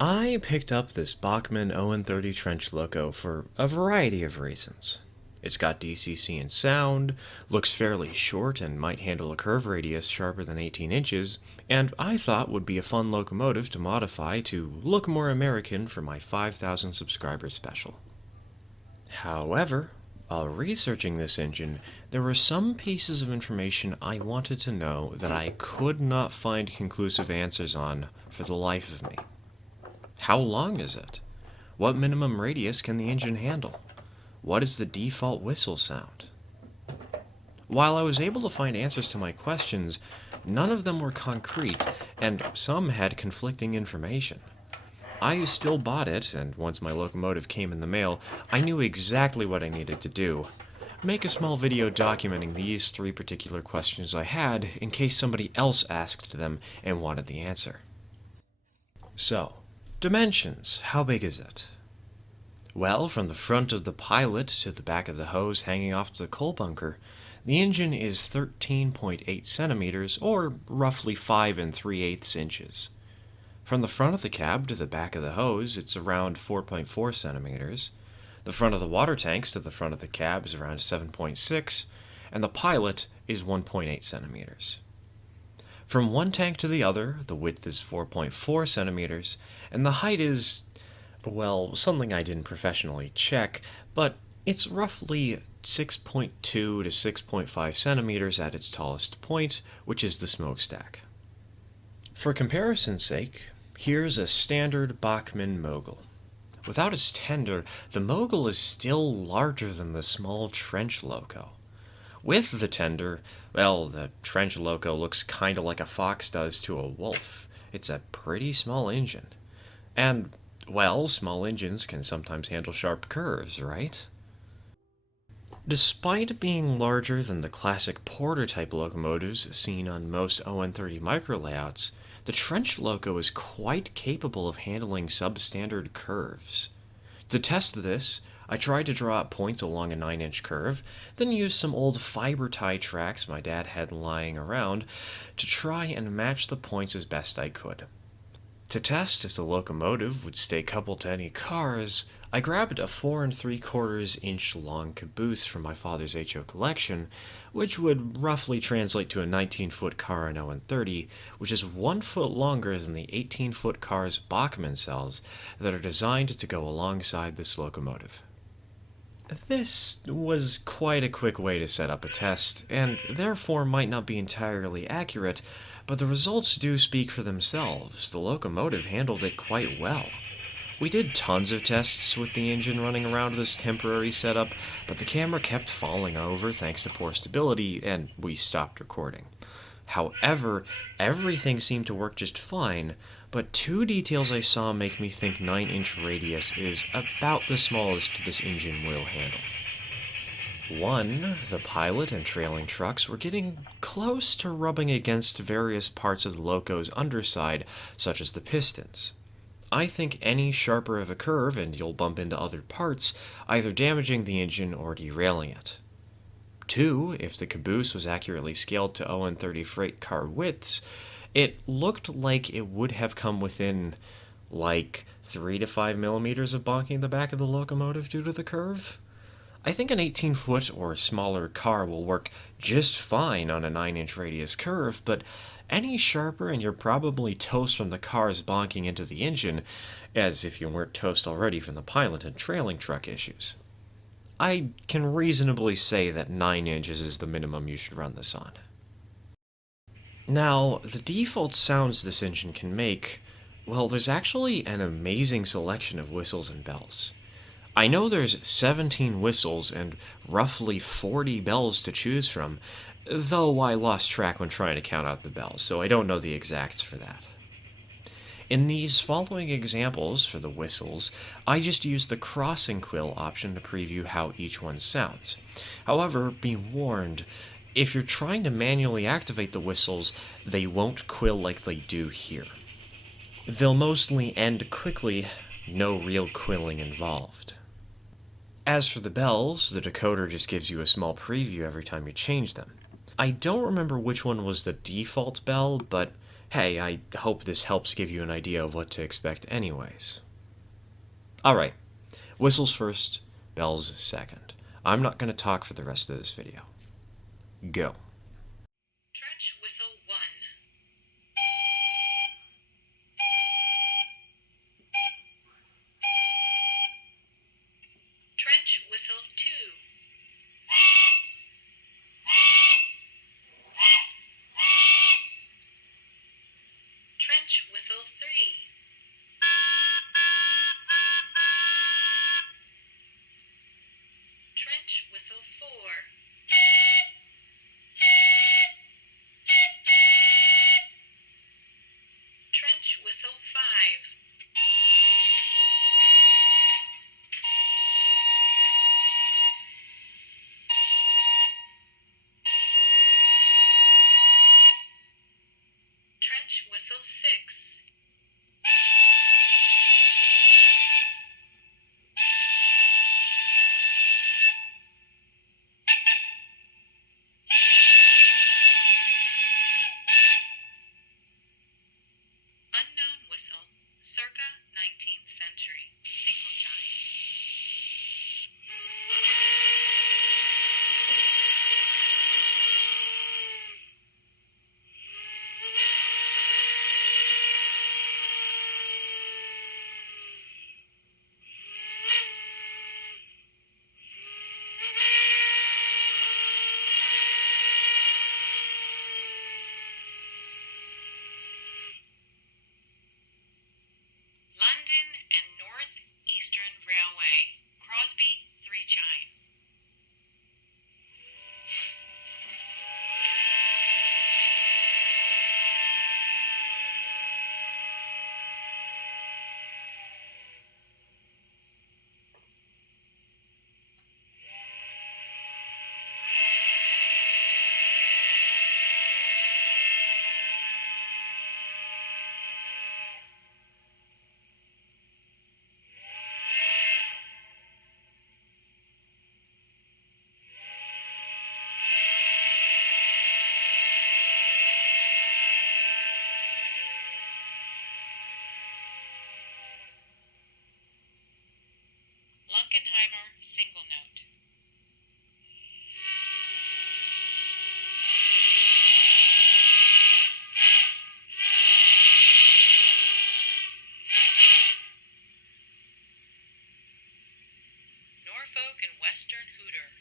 I picked up this Bachmann On30 trench Loco for a variety of reasons. It's got DCC and sound, looks fairly short and might handle a curve radius sharper than 18 inches, and I thought would be a fun locomotive to modify to look more American for my 5,000 subscribers special. However, while researching this engine, there were some pieces of information I wanted to know that I could not find conclusive answers on for the life of me. How long is it? What minimum radius can the engine handle? What is the default whistle sound? While I was able to find answers to my questions, none of them were concrete, and some had conflicting information. I still bought it, and once my locomotive came in the mail, I knew exactly what I needed to do. Make a small video documenting these three particular questions I had in case somebody else asked them and wanted the answer. So, dimensions, how big is it? Well, from the front of the pilot to the back of the hose hanging off the coal bunker, the engine is 13.8 centimeters, or roughly 5 3/8 inches. From the front of the cab to the back of the hose, it's around 4.4 centimeters. The front of the water tanks to the front of the cab is around 7.6, and the pilot is 1.8 centimeters. From one tank to the other, the width is 4.4 centimeters, and the height is, well, something I didn't professionally check, but it's roughly 6.2 to 6.5 centimeters at its tallest point, which is the smokestack. For comparison's sake, here's a standard Bachmann mogul. Without its tender, the mogul is still larger than the small trench loco. With the tender, well, the trench loco looks kinda like a fox does to a wolf. It's a pretty small engine. And, well, small engines can sometimes handle sharp curves, right? Despite being larger than the classic porter-type locomotives seen on most On30 micro layouts, the trench loco is quite capable of handling substandard curves. To test this, I tried to draw out points along a 9-inch curve, then used some old fiber tie tracks my dad had lying around to try and match the points as best I could. To test if the locomotive would stay coupled to any cars, I grabbed a 4 3/4 inch long caboose from my father's HO collection, which would roughly translate to a 19-foot car in On30, which is 1 foot longer than the 18-foot cars Bachmann sells that are designed to go alongside this locomotive. This was quite a quick way to set up a test, and therefore might not be entirely accurate, but the results do speak for themselves. The locomotive handled it quite well. We did tons of tests with the engine running around this temporary setup, but the camera kept falling over thanks to poor stability, and we stopped recording. However, everything seemed to work just fine, but two details I saw make me think 9-inch radius is about the smallest this engine will handle. One, the pilot and trailing trucks were getting close to rubbing against various parts of the loco's underside, such as the pistons. I think any sharper of a curve and you'll bump into other parts, either damaging the engine or derailing it. Two, if the caboose was accurately scaled to On30 freight car widths, it looked like it would have come within, 3 to 5 millimeters of bonking the back of the locomotive due to the curve. I think an 18-foot or smaller car will work just fine on a 9-inch radius curve, but any sharper and you're probably toast from the cars bonking into the engine, as if you weren't toast already from the pilot and trailing truck issues. I can reasonably say that 9 inches is the minimum you should run this on. Now, the default sounds this engine can make, well, there's actually an amazing selection of whistles and bells. I know there's 17 whistles and roughly 40 bells to choose from, though I lost track when trying to count out the bells, so I don't know the exacts for that. In these following examples for the whistles, I just used the crossing quill option to preview how each one sounds. However, be warned, if you're trying to manually activate the whistles, they won't quill like they do here. They'll mostly end quickly, no real quilling involved. As for the bells, the decoder just gives you a small preview every time you change them. I don't remember which one was the default bell, but Hey, I hope this helps give you an idea of what to expect anyways. Alright, whistles first, bells second. I'm not going to talk for the rest of this video. Go. Trench whistle 1. Trench whistle 2. Trench whistle 3. Trench whistle 4. Trench whistle 5. Trench whistle 6. Unknown whistle, circa 19th century, single chime. London and North Eastern Railway, Crosby 3 chime. Lunkenheimer single note. Norfolk and Western hooter.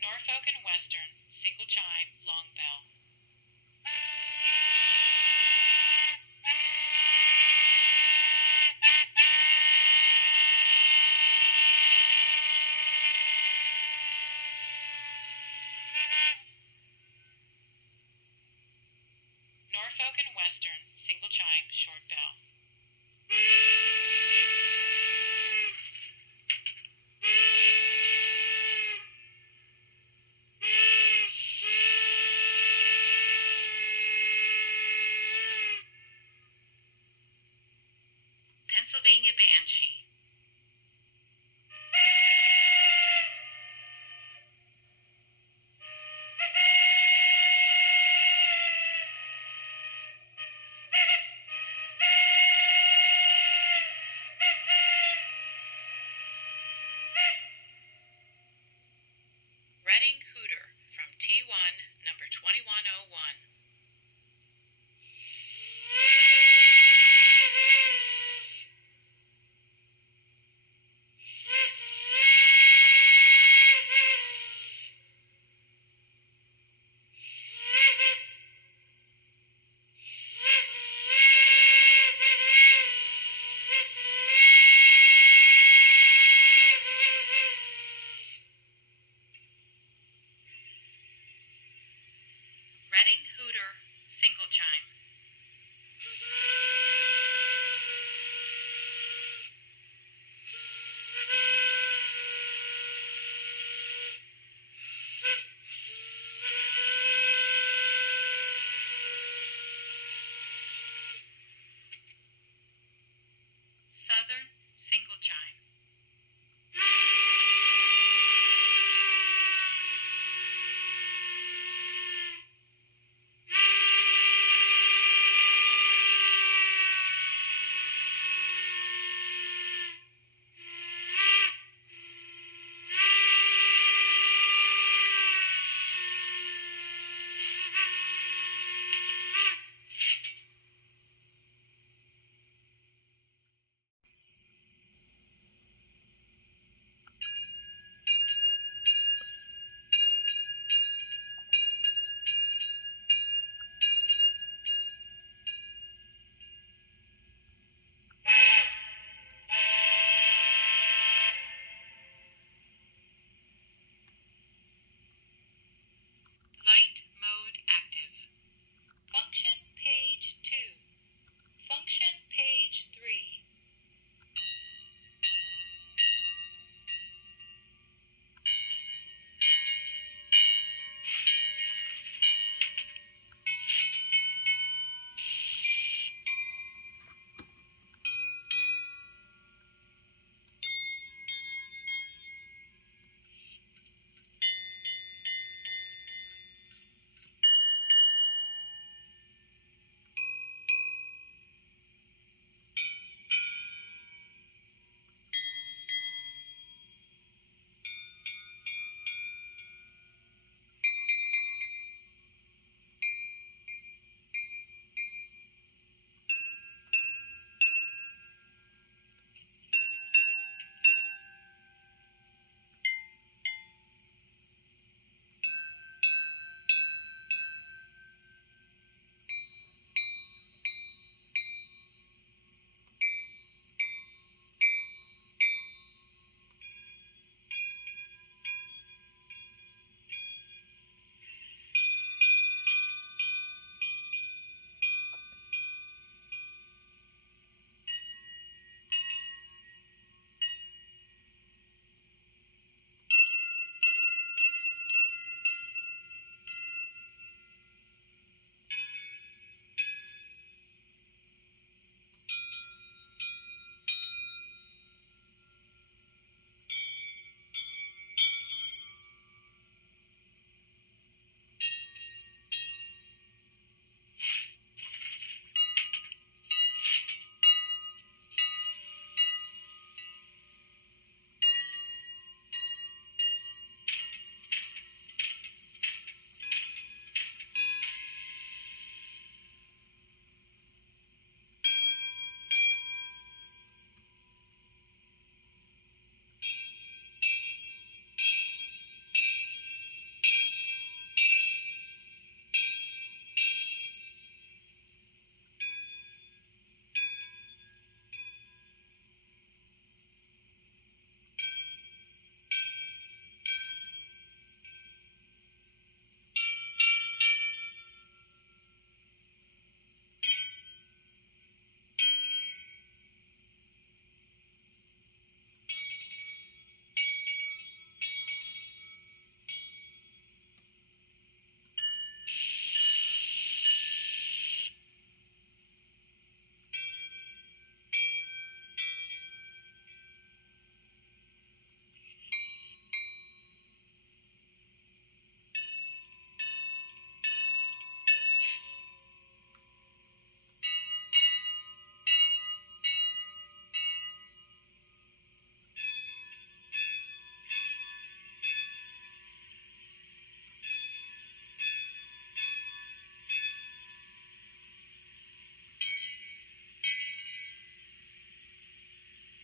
Norfolk and Western, single chime, long bell. Norfolk and Western, single chime, short bell. Pennsylvania Banshee.